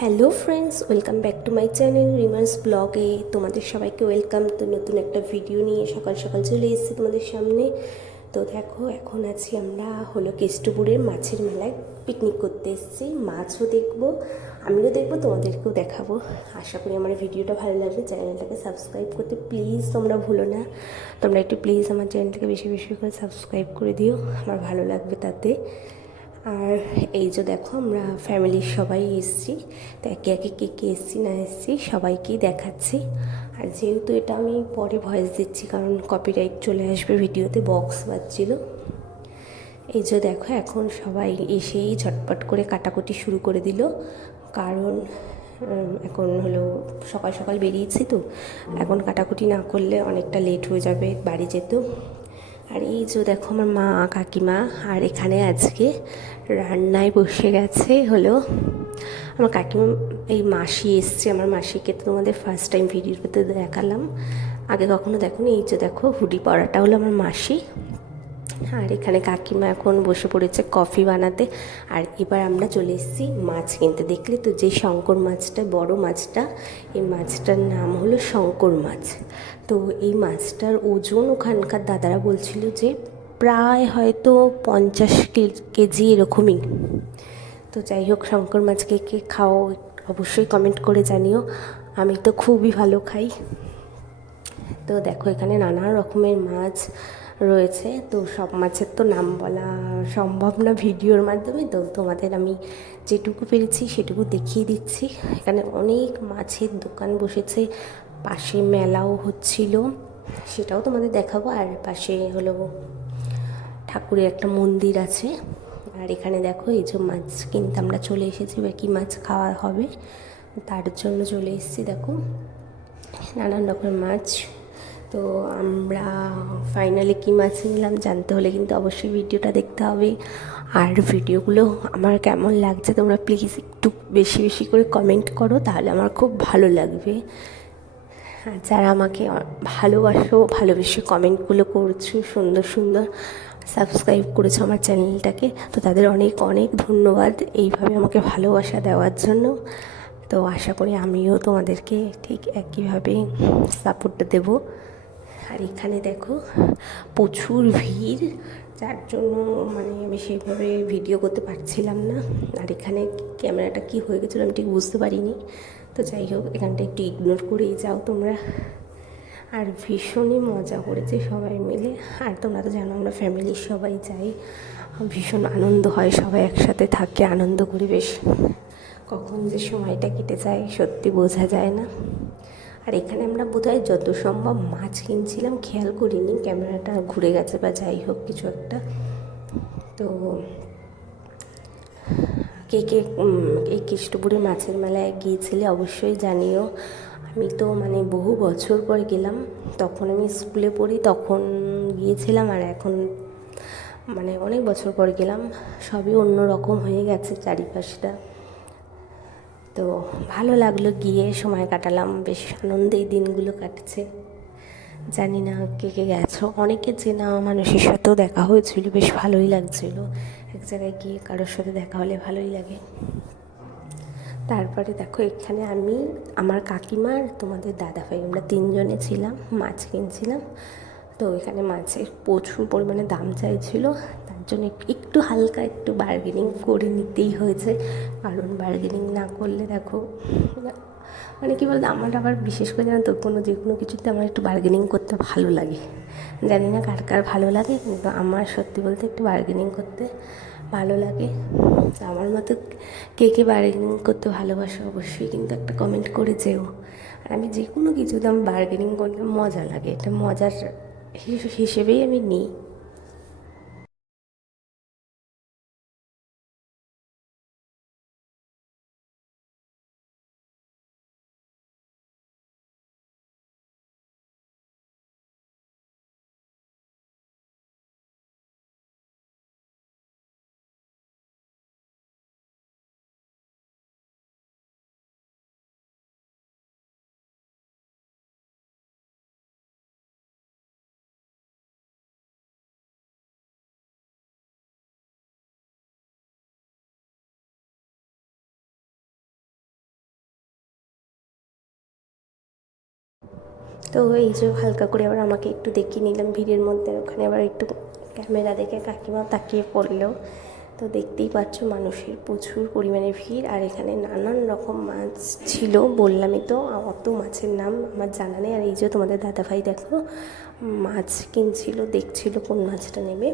Hello friends, welcome back to my channel রিমার্স ব্লগে। তোমাদের সবাইকে ওয়েলকাম। তো নতুন একটা ভিডিও নিয়ে সকাল সকাল চলে এসেছি তোমাদের সামনে। তো দেখো, এখন আছি আমরা হলো কেষ্টপুরের মাছের মেলায় পিকনিক করতে এসেছি। মাছও দেখবো, আমিও দেখবো, তোমাদেরকেও দেখাবো। আশা করি আমার ভিডিওটা ভালো লাগবে। চ্যানেলটাকে সাবস্ক্রাইব করতে প্লিজ তোমরা ভুলো না। তোমরা একটু প্লিজ আমার চ্যানেলটাকে বেশি বেশি করে সাবস্ক্রাইব করে দিও, আমার ভালো লাগবে তাতে। আর এই যে দেখো, আমরা ফ্যামিলির সবাই এসেছি। তো একে একে কে কে এসেছি না এসেছি সবাইকেই দেখাচ্ছি। আর যেহেতু এটা আমি পরে ভয়েস দিচ্ছি, কারণ কপিরাইট চলে আসবে ভিডিওতে, বক্স বাজছিল। এই যে দেখো, এখন সবাই এসেই ঝটপট করে কাটাকুটি শুরু করে দিল, কারণ এখন হলো সকাল সকাল বেরিয়েছি, তো এখন কাটাকুটি না করলে অনেকটা লেট হয়ে যাবে বাড়ি যেতেও। আর এই যে দেখো, আমার মা কাকিমা আর এখানে আজকে রান্নায় বসে গেছে হলো আমার কাকিমা। এই মাসি এসছে, আমার মাসিকে তো তোমাদের ফার্স্ট টাইম ভিডিওতে দেখালাম, আগে কখনো দেখোনি। এই যে দেখো, হুডি পরাটা হলো আমার মাসি। আর এখানে কাকিমা এখন বসে পড়েছে কফি বানাতে। আর এবার আমরা চলে এসেছি মাছ কিনতে। দেখলে তো, যে শঙ্কর মাছটা, বড় মাছটা, এই মাছটার নাম হলো শঙ্কর মাছ। তো এই মাছটার ওজন ওখানকার দাদারা বলছিল যে প্রায় হয়তো 50 কেজি এরকমই। তো যাই হোক, শঙ্কর মাছ কে কে খাও অবশ্যই কমেন্ট করে জানিও। আমি তো খুবই ভালো খাই। তো দেখো, এখানে নানা রকমের মাছ রয়েছে। তো সব মাছের তো নাম বলা সম্ভব না ভিডিওর মাধ্যমে, তো তোমাদের আমি যেটুকু পেরেছি সেটুকু দেখিয়ে দিচ্ছি। এখানে অনেক মাছের দোকান বসেছে, পাশে মেলাও হচ্ছিল, সেটাও তোমাদের দেখাবো। আর পাশে হলো ঠাকুরের একটা মন্দির আছে। আর এখানে দেখো, এই যে মাছ কিনতে আমরা চলে এসেছি, বা কী মাছ খাওয়া হবে তার জন্য চলে এসেছি। দেখো, নানান রকমের মাছ। তো আমরা ফাইনালি কী মাছ নিলাম জানতে হলে কিন্তু অবশ্যই ভিডিওটা দেখতে হবে। আর ভিডিওগুলো আমার কেমন লাগছে তোমরা প্লিজ একটু বেশি বেশি করে কমেন্ট করো, তাহলে আমার খুব ভালো লাগবে। আর যারা আমাকে ভালোবাসো, ভালোবেসে কমেন্টগুলো করছো সুন্দর সুন্দর, সাবস্ক্রাইব করেছো আমার চ্যানেলটাকে, তো তাদের অনেক অনেক ধন্যবাদ এইভাবে আমাকে ভালোবাসা দেওয়ার জন্য। তো আশা করি আমিও তোমাদেরকে ঠিক একইভাবে সাপোর্ট দেব। আর এখানে দেখো, প্রচুর ভিড়, যার জন্য মানে আমি সেইভাবে ভিডিও করতে পারছিলাম না। আর এখানে ক্যামেরাটা কি হয়ে গেছিলো আমি ঠিক বুঝতে পারিনি। তো যাই হোক, এখানটা একটু ইগনোর করেই যাও তোমরা। আর ভীষণই মজা করেছে সবাই মিলে। আর তোমরা তো জানো, আমরা ফ্যামিলির সবাই যাই, ভীষণ আনন্দ হয়, সবাই একসাথে থাকে, আনন্দ করি বেশ। কখন যে সময়টা কেটে যায় সত্যি বোঝা যায় না। আর এখানে আমরা বোধহয় যত সম্ভব মাছ কিনছিলাম, খেয়াল করিনি, ক্যামেরাটা ঘুরে গেছে বা যাই হোক কিছু একটা। তো কে কে এই কেষ্টপুরে মাছের মেলায় গিয়েছিলে অবশ্যই জানিও। আমি তো মানে বহু বছর পর গেলাম, তখন আমি স্কুলে পড়ি তখন গিয়েছিলাম, আর এখন মানে অনেক বছর পর গেলাম। সবই অন্য রকম হয়ে গেছে চারিপাশটা। তো ভালো লাগলো গিয়ে, সময় কাটালাম, বেশ আনন্দে এই দিনগুলো কাটছে। জানি না কে কে গেছো, অনেকে চেনা মানুষের সাথেও দেখা হয়েছিল, বেশ ভালোই লাগছিল। এক জায়গায় গিয়ে কারোর সাথে দেখা হলে ভালোই লাগে। তারপরে দেখো, এখানে আমি, আমার কাকিমা আর তোমাদের দাদাভাই, আমরা তিনজনে ছিলাম, মাছ কিনছিলাম। তো এখানে মাছের প্রচুর পরিমাণে দাম চাইছিল, তার জন্য একটু হালকা একটু বার্গেনিং করে নিতেই হয়েছে, কারণ বার্গেনিং না করলে দেখো মানে কী বলতো, আমার আবার বিশেষ করে জানো তো, যে কোনো কিছুতে আমার একটু বার্গেনিং করতে ভালো লাগে। জানি না কার কার ভালো লাগে, কিন্তু আমার সত্যি বলতে একটু বার্গেনিং করতে ভালো লাগে। তো আমার মতো কে কে বার্গেনিং করতে ভালোবাসো অবশ্যই কিন্তু একটা কমেন্ট করে যেও। আর আমি যে কোনো কিছুতে আমার বার্গেনিং করতে মজা লাগে, এটা মজার হিসেবেই আমি নিই। তো এই যে হালকা করে আবার আমাকে একটু দেখিয়ে নিলাম ভিড়ের মধ্যে, ওখানে আবার একটু ক্যামেরা দেখে কাকিমা তাকিয়ে পড়লো। তো দেখতেই পাচ্ছ মানুষের প্রচুর পরিমাণে ভিড়, আর এখানে নানান রকম মাছ ছিল, বললামই তো অত মাছের নাম আমার জানা নেই। আর এই যে তোমাদের দাদাভাই দেখো মাছ কিনছিল, দেখছিল কোন মাছটা নেবে।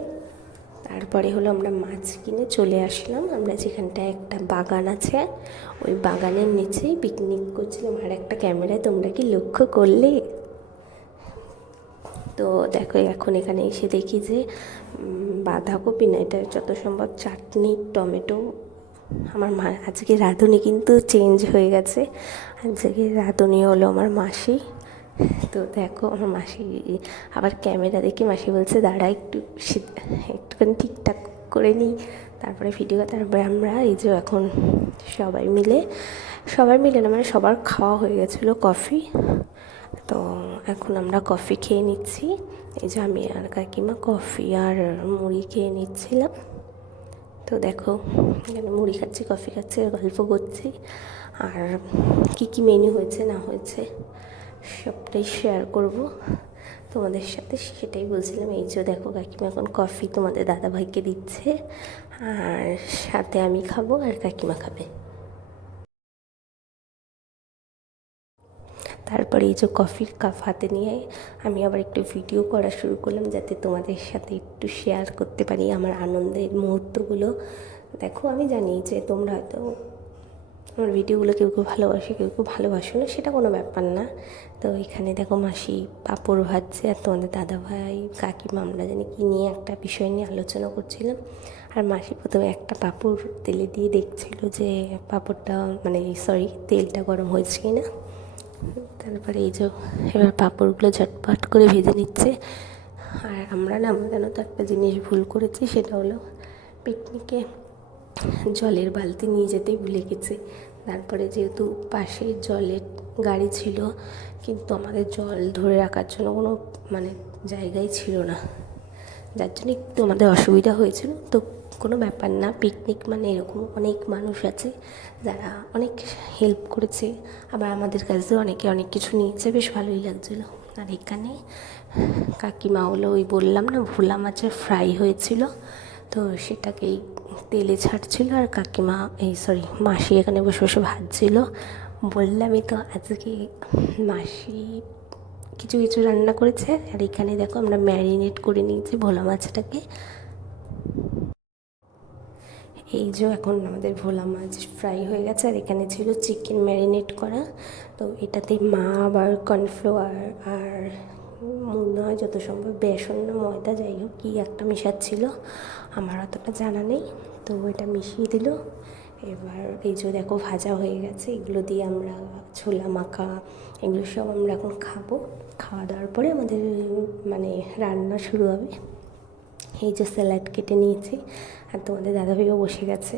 তারপরে হলো আমরা মাছ কিনে চলে আসলাম। আমরা যেখানটায় একটা বাগান আছে ওই বাগানের নিচেই পিকনিক করছিলাম। আর একটা ক্যামেরায় তোমরা কি লক্ষ্য করলে? তো দেখো এখন এখানে এসে দেখি যে বাঁধাকপি না, এটা যত সম্ভব চাটনি টমেটো। আমার মা আজকে রাঁধুনি কিন্তু চেঞ্জ হয়ে গেছে, আজকে রাঁধুনি হলো আমার মাসি। তো দেখো আমার মাসি আবার ক্যামেরা দেখে মাসি বলছে দাঁড়া একটুখানি ঠিকঠাক করে নিই তারপরে ভিডিও। তারপরে আমরা এই যে এখন সবাই মিলে না মানে সবার খাওয়া হয়ে গেছিলো কফি, তো এখন আমরা কফি খেয়ে নিচ্ছি। এই যে আমি আর কাকিমা কফি আর মুড়ি খেয়ে নিচ্ছিলাম। তো দেখো এখানে মুড়ি খাচ্ছি, কফি খাচ্ছি আর গল্প করছি। আর কী মেনু হয়েছে না হয়েছে সবটাই শেয়ার করব তোমাদের সাথে, সেটাই বলছিলাম। এই যে দেখো কাকিমা এখন কফি তোমাদের দাদাভাইকে দিচ্ছে, আর সাথে আমি খাবো আর কাকিমা খাবে। তারপরে এই যে কফির কাপ হাতে নিয়ে আমি আবার একটু ভিডিও করা শুরু করলাম, যাতে তোমাদের সাথে একটু শেয়ার করতে পারি আমার আনন্দের মুহূর্তগুলো। দেখো আমি জানি যে তোমরা হয়তো আমার ভিডিওগুলো কেউ কেউ ভালোবাসে, কেউ কেউ ভালোবাসো না, সেটা কোনো ব্যাপার না। তো এখানে দেখো মাসি পাঁপড় ভাজছে, আর তোমাদের দাদাভাই কাকিমা আমরা জানি কী নিয়ে একটা বিষয় নিয়ে আলোচনা করছিলাম। আর মাসি প্রথমে একটা পাঁপড় তেলে দিয়ে দেখছিল যে পাঁপড়টা মানে তেলটা গরম হয়েছে কি না। তারপরে এই যে এবার পাঁপড়গুলো ঝটপট করে ভেজে নিচ্ছে। আর আমরা জানো তো একটা জিনিস ভুল করেছি, সেটা হলো পিকনিকে জলের বালতি নিয়ে যেতেই ভুলে গেছি। তারপরে যেহেতু পাশে জলের গাড়ি ছিল, কিন্তু আমাদের জল ধরে রাখার জন্য কোনো মানে জায়গাই ছিল না, যার জন্য একটু আমাদের অসুবিধা হয়েছিল। তো কোনো ব্যাপার না, পিকনিক মানে এরকম অনেক মানুষ আছে যারা অনেক হেল্প করেছে, আবার আমাদের কাছেও অনেকে অনেক কিছু নিয়েছে, বেশ ভালোই লাগছিলো। আর এখানে কাকিমা হলো ওই বললাম না ভোলা মাছের ফ্রাই হয়েছিল, তো সেটাকেই তেলে ছাড়ছিল, আর কাকিমা মাসি এখানে বসে বসে ভাজছিল। বললামই তো আজকে মাসি কিছু কিছু রান্না করেছে। আর এখানে দেখো আমরা ম্যারিনেট করে নিয়েছি ভোলা মাছটাকে। এই যে এখন আমাদের ভোলা মাছ ফ্রাই হয়ে গেছে, আর এখানে ছিল চিকেন ম্যারিনেট করা। তো এটাতে মা আবার কর্নফ্লাওয়ার আর মনে হয় যত সম্ভব বেসন না ময়দা যাই হোক কী একটা মেশাচ্ছিল, আমার অতটা জানা নেই। তো এটা মিশিয়ে দিল। এবার এই যে দেখো ভাজা হয়ে গেছে, এগুলো দিয়ে আমরা ছোলা মাখা এগুলো সব আমরা এখন খাবো। খাওয়া দাওয়ার পরে আমাদের মানে রান্না শুরু হবে। এই যে স্যালাড কেটে নিয়েছি, আর তোমাদের দাদাভাইও বসে গেছে।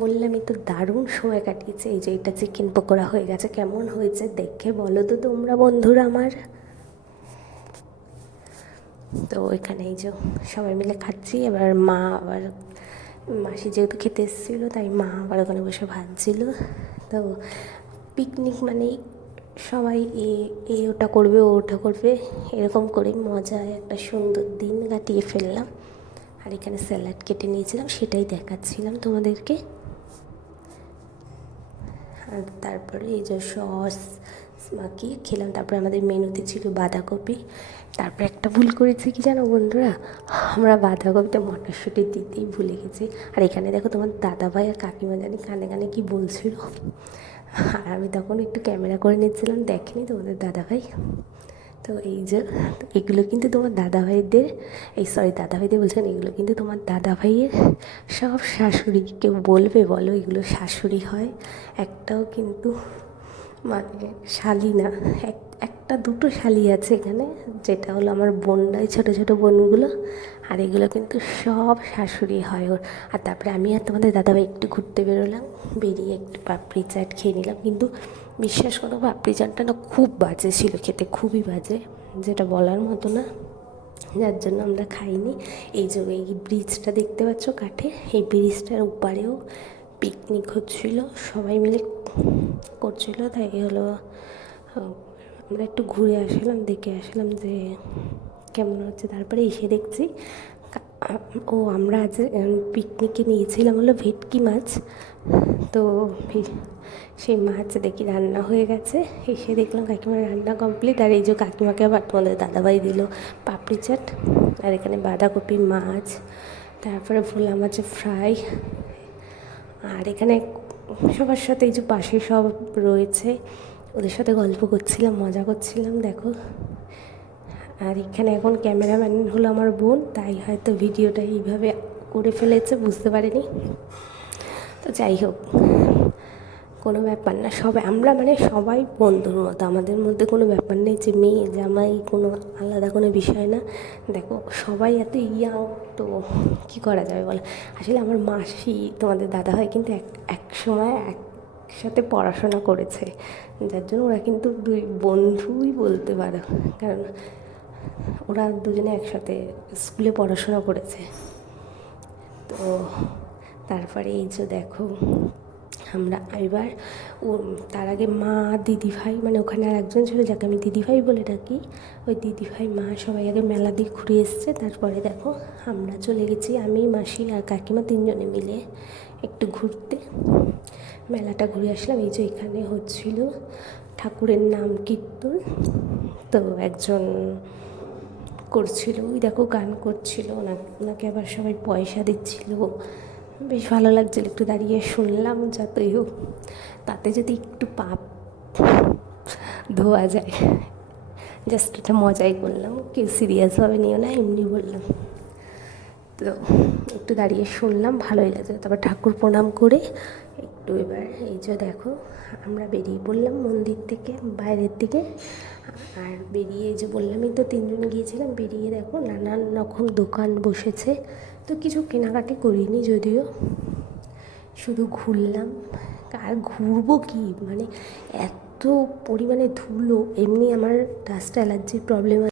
বললামই তো দারুণ সময় কাটিয়েছে। এই যে এটা চিকেন পকোড়া হয়ে গেছে, কেমন হয়েছে দেখে বলো তো তোমরা বন্ধুরা আমার। তো এখানে এই যে সবাই মিলে খাচ্ছি। এবার মা আবার মাসি যেহেতু খেতে এসেছিলো, তাই মা আবার ওখানে বসে ভাজছিল। তো পিকনিক মানেই সবাই ওটা করবে ও ওটা করবে, এরকম করে মজায় একটা সুন্দর দিন কাটিয়ে ফেললাম। আর এখানে স্যালাড কেটে নিয়েছিলাম, সেটাই দেখাচ্ছিলাম তোমাদেরকে। আর তারপরে এই যে সস মাখিয়ে খেলাম। তারপরে আমাদের মেনুতে ছিল বাঁধাকপি। তারপরে একটা ভুল করেছি কি জানো বন্ধুরা, আমরা বাঁধাকপিটা মটরশুঁটি দিতেই ভুলে গেছি। আর এখানে দেখো তোমার দাদাভাই আর কাকিমা জানি কানে কানে কি বলছিল, আর আমি তখন একটু ক্যামেরা করে নিচ্ছিলাম, দেখেনি তোমাদের দাদাভাই। তো এই যে এগুলো কিন্তু তোমার দাদাভাইদের দাদাভাইদের বলছেন, এগুলো কিন্তু তোমার দাদাভাইয়ের সব শাশুড়ি। কেউ বলবে বলো এগুলো শাশুড়ি হয়? একটাও কিন্তু মানে শালি না, একটা দুটো শালি আছে এখানে, যেটা হলো আমার বোনরাই ছোটো ছোটো বোনগুলো, আর এগুলো কিন্তু সব শাশুড়ি হয় ওর। আর তারপরে আমি আর তোমাদের দাদাভাই একটু ঘুরতে বেরোলাম, বেরিয়ে একটু পাপড়ি চাট খেয়ে নিলাম। কিন্তু বিশ্বাস করো পাপড়ি চাটটা না খুব বাজে ছিল খেতে, খুবই বাজে, যেটা বলার মতো না, যার জন্য আমরা খাইনি। এই যে এই ব্রিজটা দেখতে পাচ্ছ কাঠে, এই ব্রিজটার উপারেও পিকনিক হচ্ছিল, সবাই মিলে করছিল। তাই হলো আমরা একটু ঘুরে আসলাম, দেখে আসলাম যে কেমন হচ্ছে। তারপরে এসে দেখছি আমরা আজ পিকনিকে নিয়েছিলাম হলো ভেটকি মাছ। তো সেই মাছ দেখি রান্না হয়ে গেছে। এসে দেখলাম কাকিমার রান্না কমপ্লিট। আর এই যে কাকিমাকে আবার তোমাদের দাদাভাই দিল পাপড়ি চাট। আর এখানে বাঁধাকপি, মাছ, তারপরে ভোলা মাছের ফ্রাই। আর এখানে সবার সাথে এই যে পাশে সব রয়েছে, ওদের সাথে গল্প করছিলাম, মজা করছিলাম দেখো। আর এখানে এখন ক্যামেরাম্যান হলো আমার বোন, তাই হয়তো ভিডিওটা এইভাবে করে ফেলেছে, বুঝতে পারিনি। তো যাই হোক, কোনো ব্যাপার না। সবাই আমরা মানে সবাই বন্ধুর মতো, আমাদের মধ্যে কোনো ব্যাপার নেই যে মেয়ে জামাই, কোনো আলাদা কোনো বিষয় না। দেখো সবাই এত ইয়াং, তো কী করা যাবে বলো। আসলে আমার মাসি তোমাদের দাদা হয় কিন্তু এক সময় একসাথে পড়াশোনা করেছে, যার জন্য ওরা কিন্তু দুই বন্ধুই বলতে পারো, কারণ ওরা দুজনে একসাথে স্কুলে পড়াশোনা করেছে। তো তারপরে এই যে দেখো আমরা এবার তার আগে মা, দিদিভাই, মানে ওখানে আর একজন ছিল যাকে আমি দিদিভাই বলে ডাকি, ওই দিদিভাই মা সবাই আগে মেলা দিয়ে ঘুরে এসছে। তারপরে দেখো আমরা চলে গেছি, আমি, মাসি আর কাকিমা তিনজনে মিলে একটু ঘুরতে। মেলাটা ঘুরে আসলাম। এই যে এখানে হচ্ছিল ঠাকুরের নাম কীর্তন, তো একজন করছিল, ওই দেখো গান করছিল, ওনাকে আবার সবাই পয়সা দিচ্ছিল, বেশ ভালো লাগছিল। একটু দাঁড়িয়ে শুনলাম, যতই হোক তাতে যদি একটু পাপ ধোয়া যায়, জাস্ট একটা মজাই করলাম, কেউ সিরিয়াসভাবে নিও না, এমনি বললাম। তো একটু দাঁড়িয়ে শুনলাম, ভালোই লাগছে। তারপর ঠাকুর প্রণাম করে একটু এবার এই যে দেখো আমরা বেরিয়ে পড়লাম মন্দির থেকে বাইরের দিকে। আর বেরিয়ে যে বললামই তো তিনজন গিয়েছিলাম, বেরিয়ে দেখো নানান রকম দোকান বসেছে। তো কিছু কেনাকাটি করিনি যদিও, শুধু ঘুরলাম। আর ঘুরবো কি, মানে এত পরিমাণে ধুলো, এমনি আমার ডাস্ট অ্যালার্জির প্রবলেম